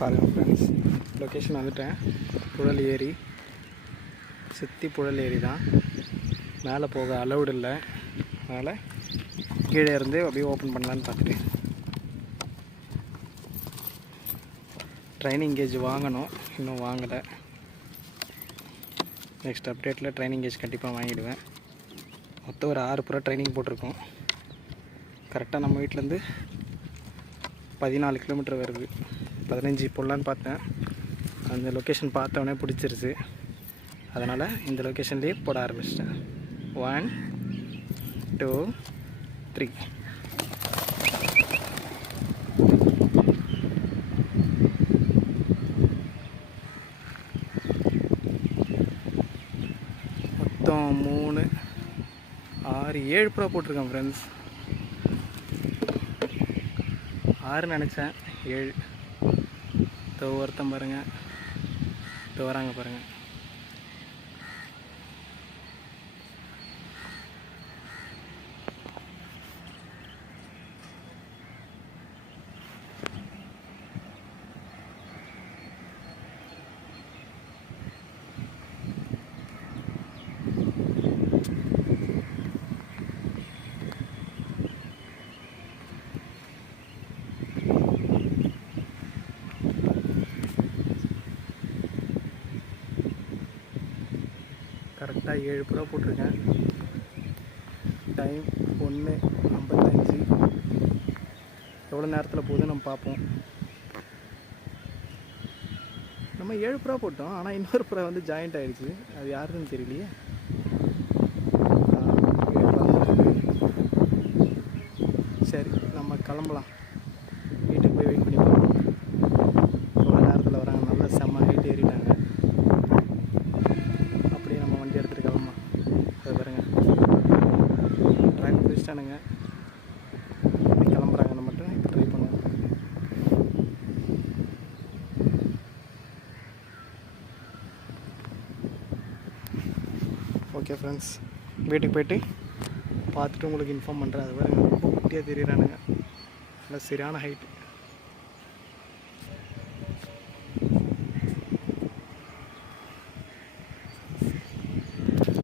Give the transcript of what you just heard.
பாருங்கள் friends, location வந்துட்டேன். புழல் ஏரி, சுற்றி புழல் ஏரி தான். மேலே போக அலவுடு இல்லை, அதனால் கீழே இருந்து அப்படியே ஓப்பன் பண்ணலான்னு பார்த்துட்டு ட்ரைனிங் கேஜ் வாங்கணும், இன்னும் வாங்கலை. நெக்ஸ்ட் அப்டேட்டில் ட்ரைனிங் கேஜ் கண்டிப்பாக வாங்கிடுவேன். மொத்தம் ஒரு 6 புறா ட்ரைனிங் போட்டிருக்கோம். கரெக்டாக நம்ம வீட்டிலேருந்து 14 கிலோமீட்டர் வருது. 15 போடலான்னு பார்த்தேன். அந்த லொக்கேஷன் பார்த்தவொடனே பிடிச்சிருச்சு, அதனால் இந்த லொக்கேஷன்லேயே போட ஆரம்பிச்சிட்டேன். 1 2 3. மொத்தம் 3 6 7 புறா போட்டிருக்கேன் ஃப்ரெண்ட்ஸ். 6 நினச்சேன், 7. ஒருத்தன் பாருங்கள், வராங்க பாருங்கள். கரெக்டாக 7 புறா போட்டிருக்கேன். டைம் 1:55. எவ்வளோ நேரத்தில் போகுது நம்ம பார்ப்போம். நம்ம 7 புறா போட்டோம், ஆனால் இன்னொரு புறா வந்து ஜாயிண்ட் ஆகிடுச்சு. அது யாருன்னு தெரியலையே. சரி, நம்ம கிளம்பலாம். வீட்டுக்கு போய் வெயிட் பண்ணி பார்ப்போம். எவ்வளோ நேரத்தில் வராங்க. நல்ல செம்ம ஹைட் ஏறிட்டாங்க. பிடிச்சிட்டானுங்க, கிளம்புறாங்க. நம்மகிட்ட இப்போ ட்ரை பண்ணுவோம். ஓகே ஃப்ரெண்ட்ஸ், வீட்டுக்கு போய்ட்டு பார்த்துட்டு உங்களுக்கு இன்ஃபார்ம் பண்ணுறேன். அது பாருங்க, ரொம்ப குட்டியாக தெரியுறானுங்க. நல்லா சரியான ஹைட்டு.